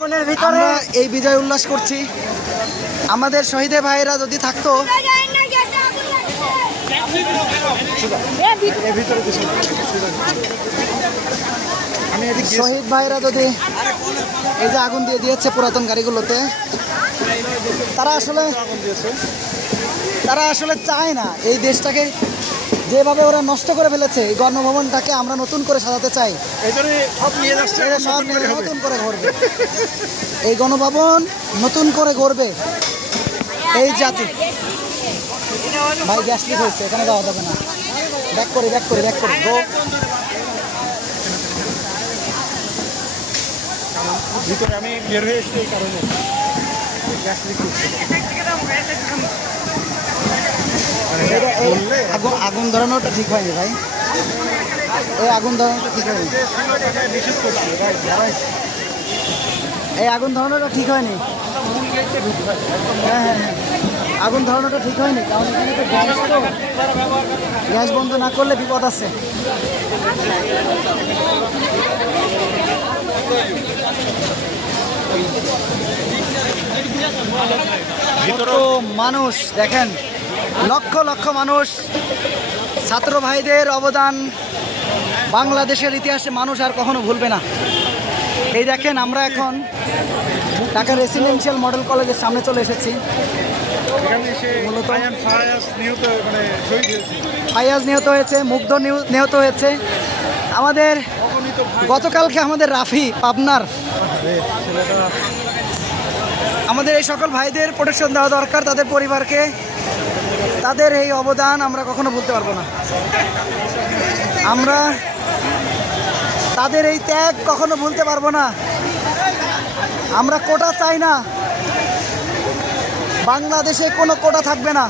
আমরা এই বিজয় উল্লাস করছি। আমাদের শহীদে ভাইয়েরা যদি থাকতো, শহীদ ভাইরা যদি এই যে আগুন দিয়ে দিয়েছে পুরাতন গাড়িগুলোতে, তারা আসলে চায় না এই দেশটাকে যেভাবে ওরা নষ্ট করে ফেলেছে। এই গণভবনটাকে আমরা নতুন করে সাজাতে চাই, সব নতুন করে গড়বে। এই গণভবন নতুন করে গড়বে এই জাতি। ভাই গ্যাস লিক হয়েছে, এখানে যাওয়া যাবে না। ব্যাক করি গো। ভিতরে আমি বের হয়ে এসেছি এই কারণে গ্যাস লিক হচ্ছে। আগুন ধরানোটা ঠিক হয়নি ভাই, এই আগুন ধরানোটা ঠিক হয়নি, এই আগুন ধরানোটা ঠিক হয়নি। হ্যাঁ, আগুন ধরানোটা ঠিক হয়নি, কারণ এখানে তো গ্যাস বন্ধ না করলে বিপদ আছে। মানুষ দেখেন, লক্ষ লক্ষ মানুষ, ছাত্র ভাইদের অবদান বাংলাদেশের ইতিহাসে মানুষ আর কখনো ভুলবে না। এই দেখেন, আমরা এখন ঢাকা রেসিডেন্সিয়াল মডেল কলেজের সামনে চলে এসেছি। ফায়াজ নিহত হয়েছে, মুগ্ধ নিহত হয়েছে। আমাদের গতকালকে আমাদের রাফি পাবনার, আমাদের এই সকল ভাইদের প্রোটেকশন দেওয়া দরকার, তাদের পরিবারকে। তাদের এই অবদান আমরা কখনো ভুলতে পারবো না। আমরা তাদের এই ত্যাগ কখনো ভুলতে পারবো না। আমরা কোটা চাই না, বাংলাদেশে কোনো কোটা থাকবে না।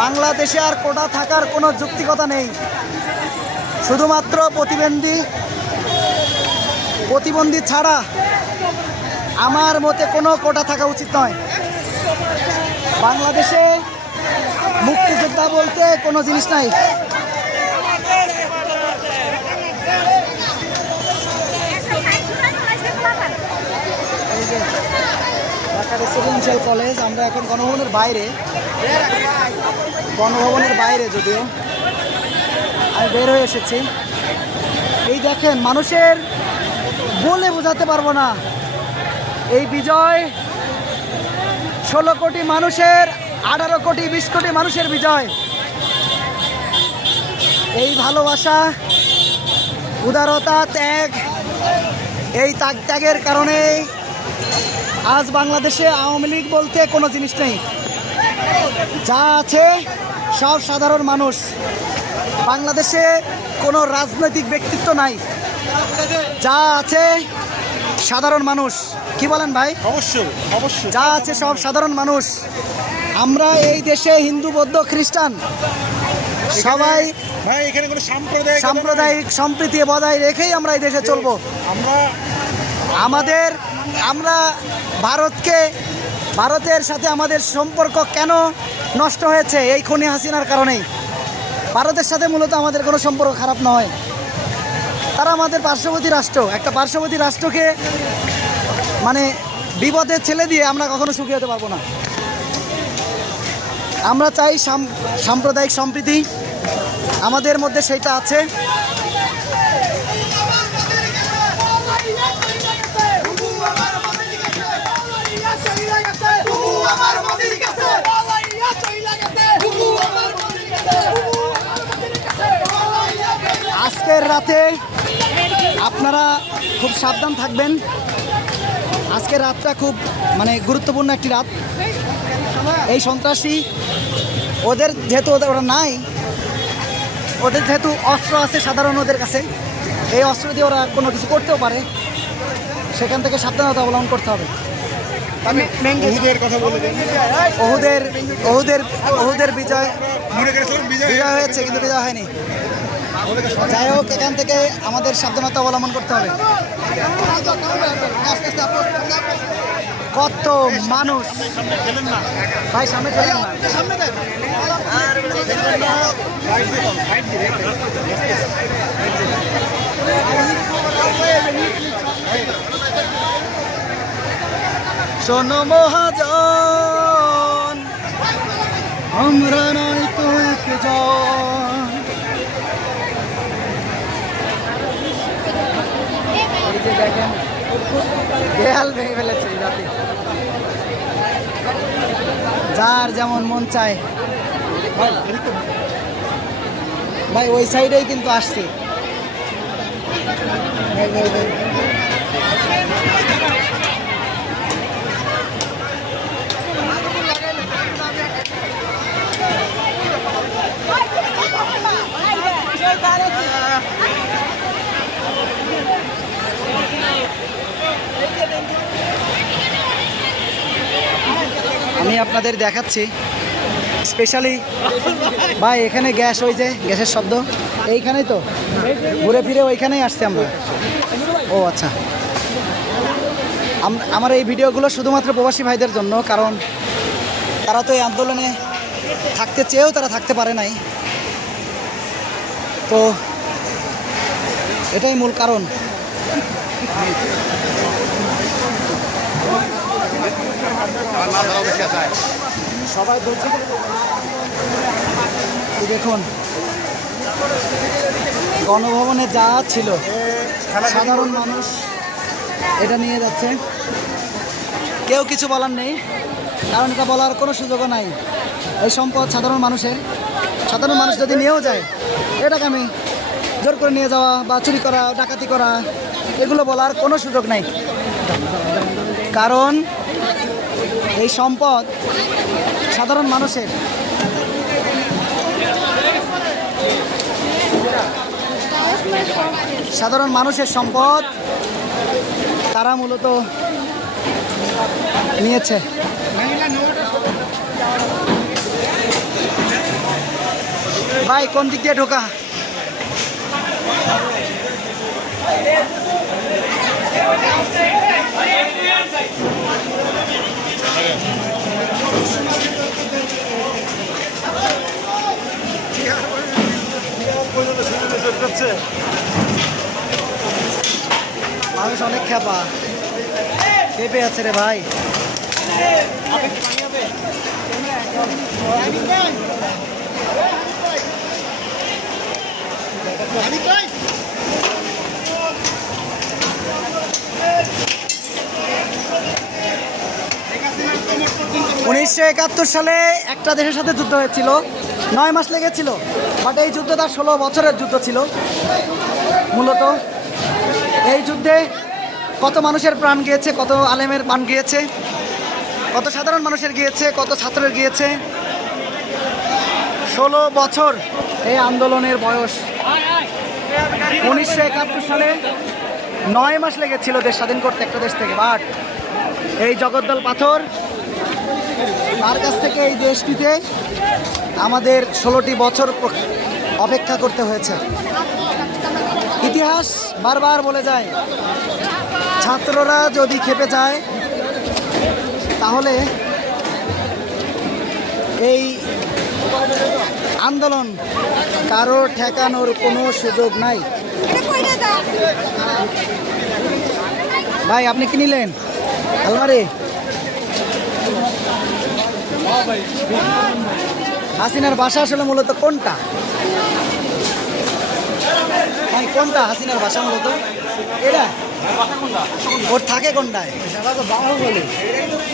বাংলাদেশে আর কোটা থাকার কোনো যৌক্তিকতা নেই। শুধুমাত্র প্রতিবন্ধী ছাড়া আমার মতে কোনো কোটা থাকা উচিত নয়। বাংলাদেশে মুক্তিযোদ্ধা বলতে কোনো জিনিস নাই। ঢাকা রেসিডেন্সিয়াল কলেজ, আমরা এখন গণভবনের বাইরে যদিও আমি বের হয়ে এসেছি। এই দেখেন, মানুষের বলে বোঝাতে পারবো না এই বিজয়। 16 কোটি মানুষের, 18 কোটি 20 কোটি মানুষের বিজয়। এই ভালোবাসা, উদারতা, ত্যাগ, এই ত্যাগের কারণেই আজ বাংলাদেশে আওয়ামী লীগ বলতে কোনো জিনিস নেই। যা আছে সব সাধারণ মানুষ। বাংলাদেশে কোনো রাজনৈতিক ব্যক্তিত্ব নাই, যা আছে সাধারণ মানুষ। কি বলেন ভাই? অবশ্যই। যা আছে সব সাধারণ মানুষ। আমরা এই দেশে হিন্দু, বৌদ্ধ, খ্রিস্টান সবাই ভাই, এখানে কোনো সাম্প্রদায়িক সম্প্রীতি বজায় রেখেই আমরা এই দেশে চলবো। আমরা ভারতের সাথে আমাদের সম্পর্ক কেন নষ্ট হয়েছে? এই খুনি হাসিনার কারণেই। ভারতের সাথে মূলত আমাদের কোনো সম্পর্ক খারাপ নয়, তারা আমাদের পার্শ্ববর্তী রাষ্ট্র। একটা পার্শ্ববর্তী রাষ্ট্রকে মানে বিপদে ছেলে দিয়ে আমরা কখনো সুখী হতে পারবো না। আমরা চাই সাম্প্রদায়িক সম্প্রীতি, আমাদের মধ্যে সেইটা আছে। আজকের রাতে আপনারা খুব সাবধান থাকবেন। আজকের রাতটা খুব গুরুত্বপূর্ণ একটি রাত। এই সন্ত্রাসী যেহেতু ওরা নাই, ওদের যেহেতু অস্ত্র আছে সাধারণ ওদের কাছে, এই অস্ত্র দিয়ে ওরা কোনো কিছু করতেও পারে। সেখান থেকে সাবধানতা অবলম্বন করতে হবে। ওহুদের বিজয় হয়েছে, কিন্তু বিজয় হয়নি। যাই হোক, এখান থেকে আমাদের সাবধানতা অবলম্বন করতে হবে। কত মানুষ ভাই, সামনে চলেন না। শোনো মহাজন, আমরা নয় তো একজন। এই যে দেখেন দেয়াল ভেঙে ফেলেছে এই রাতে, যার যেমন মন চায়। ভাই ওই সাইডেই কিন্তু আসছে। আমি আপনাদের দেখাচ্ছি স্পেশালি। ভাই এখানে গ্যাস, ওই যে গ্যাসের শব্দ এইখানেই তো, ঘুরে ফিরে ওইখানেই আসছে আমরা। ও আচ্ছা, আমার এই ভিডিওগুলো শুধুমাত্র প্রবাসী ভাইদের জন্য, কারণ তারা তো এই আন্দোলনে থাকতে চেয়েও তারা থাকতে পারে নাই, তো এটাই মূল কারণ। সবাই বলছে দেখুন গণভবনে যা ছিল সাধারণ মানুষ এটা নিয়ে যাচ্ছে, কেউ কিছু বলার নেই, কারণ এটা বলার কোনো সুযোগও নাই। এই সম্পদ সাধারণ মানুষের, সাধারণ মানুষ যদি নিয়েও যায় এটাকে আমি জোর করে নিয়ে যাওয়া বা চুরি করা, ডাকাতি করা, এগুলো বলার কোনো সুযোগ নাই, কারণ এই সম্পদ সাধারণ মানুষের। সাধারণ মানুষের সম্পদ তারা মূলত নিয়েছে। ভাই কোন দিক দিয়ে ঢোকা? মানুষ অনেক খেপা, খেপে আছে রে ভাই। 1971 সালে একটা দেশের সাথে যুদ্ধ হয়েছিল, 9 মাস লেগেছিল, বাট এই যুদ্ধটা 16 বছরের যুদ্ধ ছিল মূলত। এই যুদ্ধে কত মানুষের প্রাণ গিয়েছে, কত আলেমের প্রাণ গিয়েছে, কত সাধারণ মানুষের গিয়েছে, কত ছাত্রের গিয়েছে। 16 বছর এই আন্দোলনের বয়স। 1971 সালে 9 মাস লেগেছিল দেশ স্বাধীন করতে একটা দেশ থেকে, বাট এই জগদ্দল পাথর তার কাছ থেকে এই দেশটিতে আমাদের 16টি বছর অপেক্ষা করতে হয়েছে। ইতিহাস বারবার বলে যায়, ছাত্ররা যদি খেপে যায় তাহলে এই আন্দোলন কারো ঠেকানোর কোনো সুযোগ নাই। ভাই আপনি কি নিলেন আলমারি? হাসিনার বাসা আসলে মূলত কোনটা? ভাই কোনটা হাসিনার বাসা মূলত? এটা ওর থাকে কোনটায়?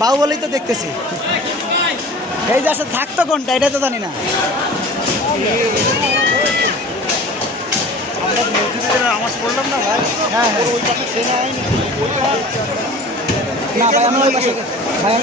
বাহুবলী তো দেখতেছি। এই যে আসলে থাকতো কোনটা এটা তো জানি না। হ্যাঁ হ্যাঁ না ভাই, আমি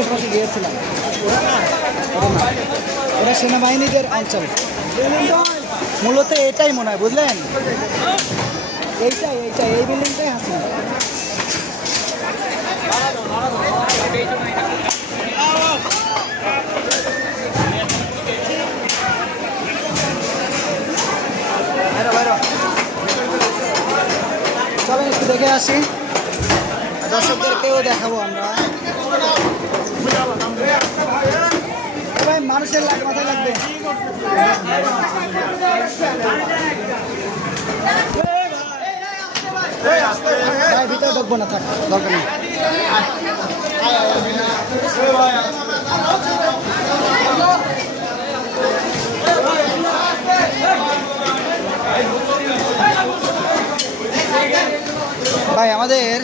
ওই পাশে গিয়েছিলাম। ওরা সেনাবাহিনীদের অঞ্চল মূলত, এটাই মনে হয়, বুঝলেন? এইটাই এই বিল্ডিংটাই হাসিনা। চলেন একটু দেখে আসি, দর্শকদেরকেও দেখাবো আমরা। ভাই মানুষের মাথায় লাগবে। ভিতরে ঢুকবো না, থাক দরকার নেই। ভাই আমাদের